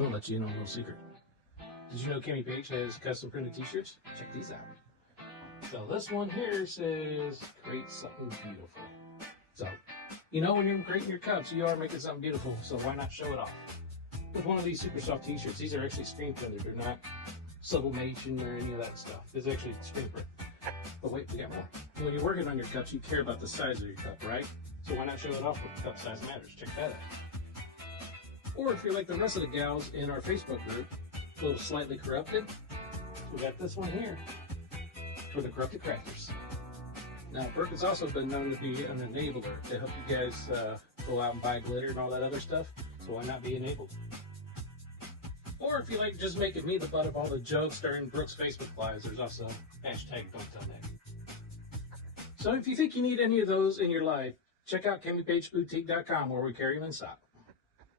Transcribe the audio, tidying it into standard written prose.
I'm gonna let you in on a little secret. Did you know Kimmy Page has custom printed t-shirts? Check these out. So this one here says, create something beautiful. So, you know when you're creating your cups, you are making something beautiful, so why not show it off? With one of these super soft t-shirts. These are actually screen printed. They're not sublimation or any of that stuff. It's actually screen print. But wait, we got more. When you're working on your cups, you care about the size of your cup, right? So why not show it off with cup size matters? Check that out. Or if you're like the rest of the gals in our Facebook group, a little slightly corrupted, we got this one here for the corrupted crafters. Now, Brooke has also been known to be an enabler to help you guys go out and buy glitter and all that other stuff. So why not be enabled? Or if you like just making me the butt of all the jokes during Brooke's Facebook lives, there's also hashtag Don't Tell Nick. So if you think you need any of those in your life, check out KimmyPageBoutique.com where we carry them in stock.